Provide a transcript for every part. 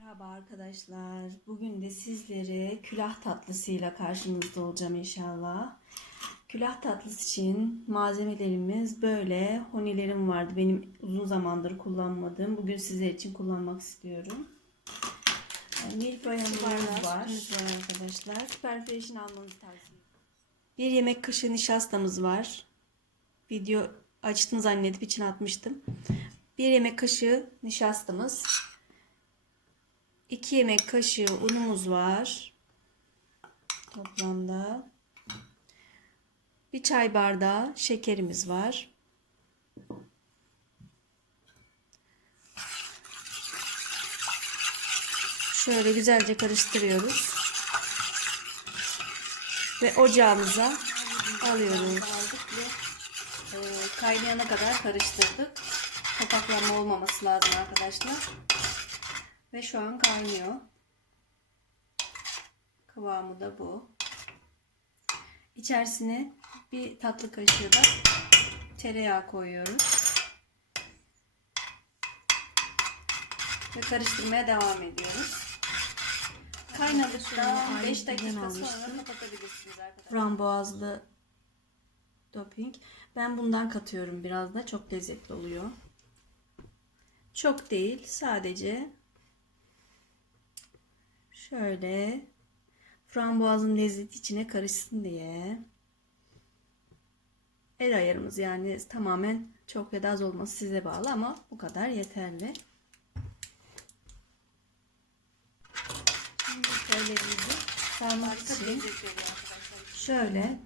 Merhaba arkadaşlar. Bugün de sizlere külah tatlısıyla karşınızda olacağım inşallah. Külah tatlısı için malzemelerimiz böyle. Honilerim vardı. Benim uzun zamandır kullanmadığım. Bugün sizler için kullanmak istiyorum. Yani Milföy hamurumuz var. Sütümüz var arkadaşlar. Superfresh'in almanızı tavsiye ederim. Bir yemek kaşığı nişastamız var. Video açtım zannedip içine atmıştım. Bir yemek kaşığı nişastamız. 2 yemek kaşığı unumuz var. Toplamda. Bir çay bardağı şekerimiz var. Şöyle güzelce karıştırıyoruz. Ve ocağımıza alıyoruz. Aldık ve e, kaynayana kadar karıştırdık. Topaklanma olmaması lazım arkadaşlar. Ve şu an kaynıyor. Kıvamı da bu. İçerisine bir tatlı kaşığı da tereyağı koyuyoruz. Ve karıştırmaya devam ediyoruz. Kaynadıktan 5 dakika sonra kapatabilirsiniz arkadaşlar. Frambuazlı doping. Ben bundan katıyorum biraz da. Çok lezzetli oluyor. Çok değil. Sadece Şöyle frambuazın lezzeti içine karışsın diye. El ayarımız yani tamamen çok ya da az olması size bağlı ama bu kadar yeterli. Şimdi şöylemizi sarmak için şöyle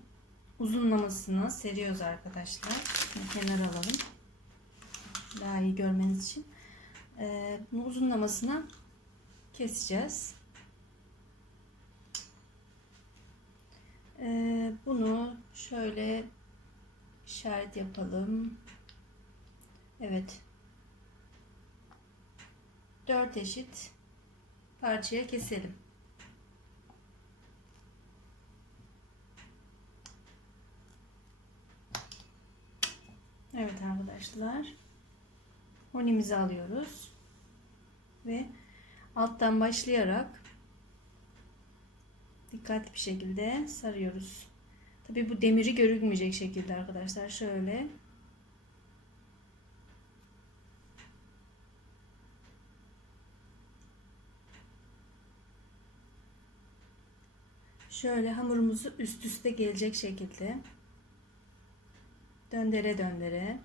uzunlamasına seriyoruz arkadaşlar. Şimdi kenara alalım. Daha iyi görmeniz için. Ee, bunu uzunlamasına keseceğiz. Ee, bunu şöyle işaret yapalım. Evet. Dört eşit parçaya keselim. Evet arkadaşlar. Honimizi alıyoruz. Ve alttan başlayarak dikkatli bir şekilde sarıyoruz. Tabi bu demiri görünmeyecek şekilde arkadaşlar. Şöyle. Şöyle hamurumuzu üst üste gelecek şekilde döndere döndere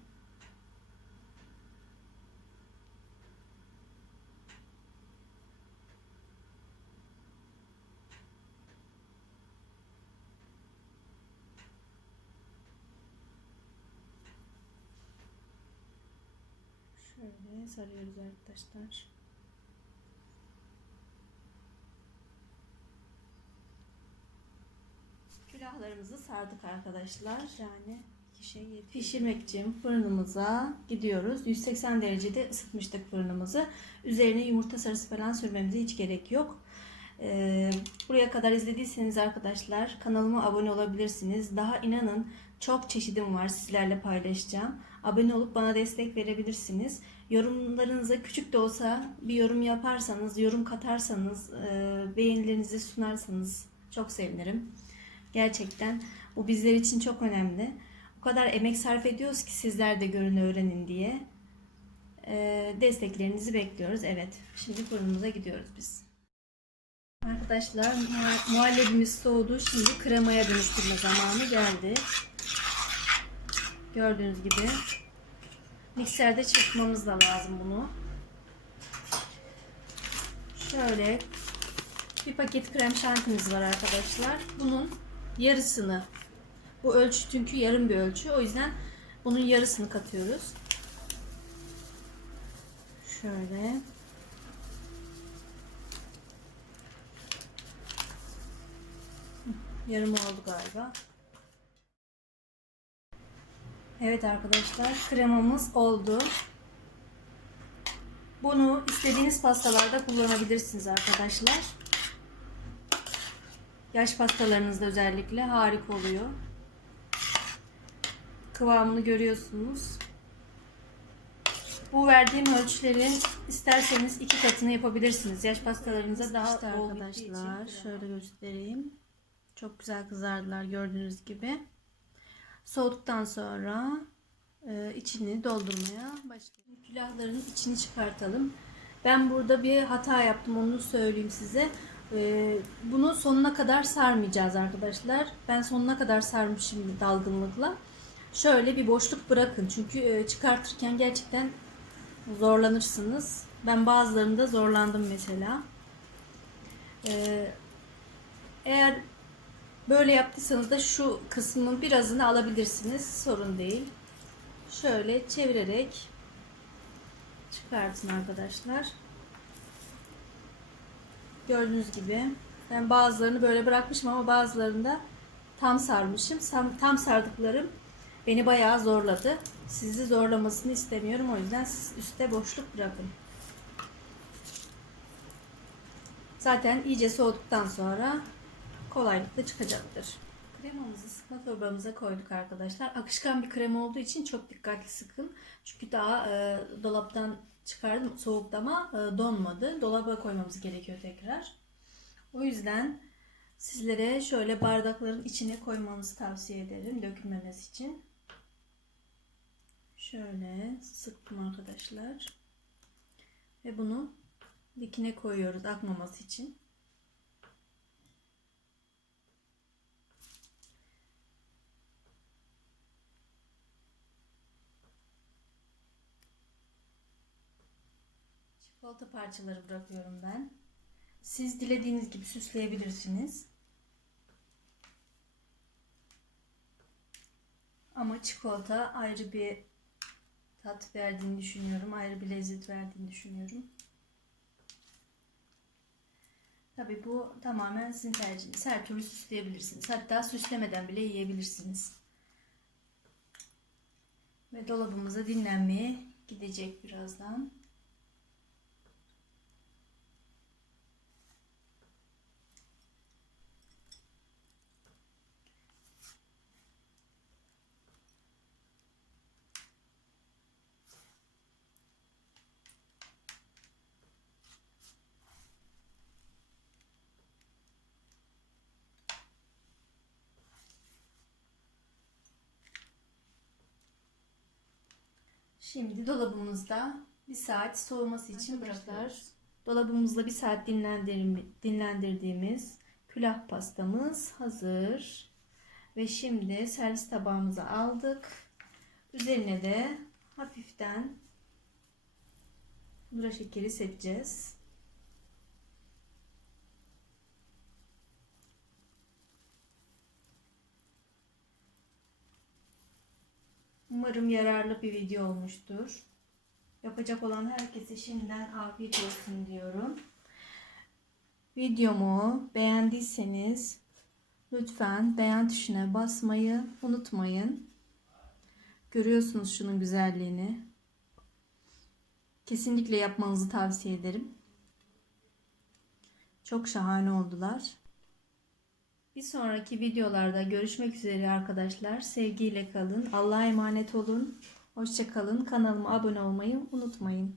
Şöyle sarıyoruz arkadaşlar. Külahlarımızı sardık arkadaşlar. Yani şey pişirmek için fırınımıza gidiyoruz. 180 derecede ısıtmıştık fırınımızı. Üzerine yumurta sarısı falan sürmemize hiç gerek yok. Ee, buraya kadar izlediyseniz arkadaşlar kanalıma abone olabilirsiniz. Daha inanın çok çeşidim var sizlerle paylaşacağım. Abone olup bana destek verebilirsiniz. Yorumlarınıza küçük de olsa bir yorum yaparsanız, yorum katarsanız, e, beğenilerinizi sunarsanız çok sevinirim. Gerçekten bu bizler için çok önemli. O kadar emek sarf ediyoruz ki sizler de görün öğrenin diye. E, desteklerinizi bekliyoruz. Evet, şimdi fırınımıza gidiyoruz biz. Arkadaşlar muhallebimiz soğudu. Şimdi kremaya dönüştürme zamanı geldi. Gördüğünüz gibi mikserde çırpmamız da lazım bunu. Şöyle bir paket krem şantimiz var arkadaşlar. Bunun yarısını bu ölçü çünkü yarım bir ölçü. O yüzden bunun yarısını katıyoruz. Şöyle. Yarım oldu galiba. Evet arkadaşlar kremamız oldu. Bunu istediğiniz pastalarda kullanabilirsiniz arkadaşlar. Yaş pastalarınızda özellikle harika oluyor. Kıvamını görüyorsunuz. Bu verdiğim ölçülerin isterseniz iki katını yapabilirsiniz. Yaş pastalarınıza daha İşte arkadaşlar şöyle göstereyim. Çok güzel kızardılar gördüğünüz gibi. Soğuduktan sonra e, içini doldurmaya başlayalım. Külahların içini çıkartalım. Ben burada bir hata yaptım onu söyleyeyim size. Ee, bunu sonuna kadar sarmayacağız arkadaşlar. Ben sonuna kadar sarmışım dalgınlıkla. Şöyle bir boşluk bırakın. Çünkü e, çıkartırken gerçekten zorlanırsınız. Ben bazılarında zorlandım mesela. Ee, eğer böyle yaptıysanız da şu kısmın birazını alabilirsiniz. Sorun değil. Şöyle çevirerek çıkartın arkadaşlar. Gördüğünüz gibi ben bazılarını böyle bırakmışım ama bazılarını da tam sarmışım. Tam, sardıklarım beni bayağı zorladı. Sizi zorlamasını istemiyorum. O yüzden siz üstte boşluk bırakın. Zaten iyice soğuduktan sonra kolaylıkla çıkacaktır. Kremamızı sıkma torbamıza koyduk arkadaşlar. Akışkan bir krem olduğu için çok dikkatli sıkın. Çünkü daha e, dolaptan çıkardım soğukta ama e, donmadı. Dolaba koymamız gerekiyor tekrar. O yüzden sizlere şöyle bardakların içine koymanızı tavsiye ederim dökülmemesi için. Şöyle sıktım arkadaşlar. Ve bunu dikine koyuyoruz akmaması için. Çikolata parçaları bırakıyorum ben. Siz dilediğiniz gibi süsleyebilirsiniz. Ama çikolata ayrı bir tat verdiğini düşünüyorum. Ayrı bir lezzet verdiğini düşünüyorum. Tabi bu tamamen sizin tercihiniz. Her türlü süsleyebilirsiniz. Hatta süslemeden bile yiyebilirsiniz. Ve dolabımıza dinlenmeye gidecek birazdan. Şimdi dolabımızda bir saat soğuması için bırakıyoruz. Dolabımızda bir saat dinlendirdiğimiz külah pastamız hazır. Ve şimdi servis tabağımıza aldık. Üzerine de hafiften pudra şekeri serpeceğiz. Umarım yararlı bir video olmuştur. Yapacak olan herkese şimdiden afiyet olsun diyorum. Videomu beğendiyseniz lütfen beğen tuşuna basmayı unutmayın. Görüyorsunuz şunun güzelliğini. Kesinlikle yapmanızı tavsiye ederim. Çok şahane oldular. Bir sonraki videolarda görüşmek üzere arkadaşlar. Sevgiyle kalın. Allah'a emanet olun. Hoşçakalın. Kanalıma abone olmayı unutmayın.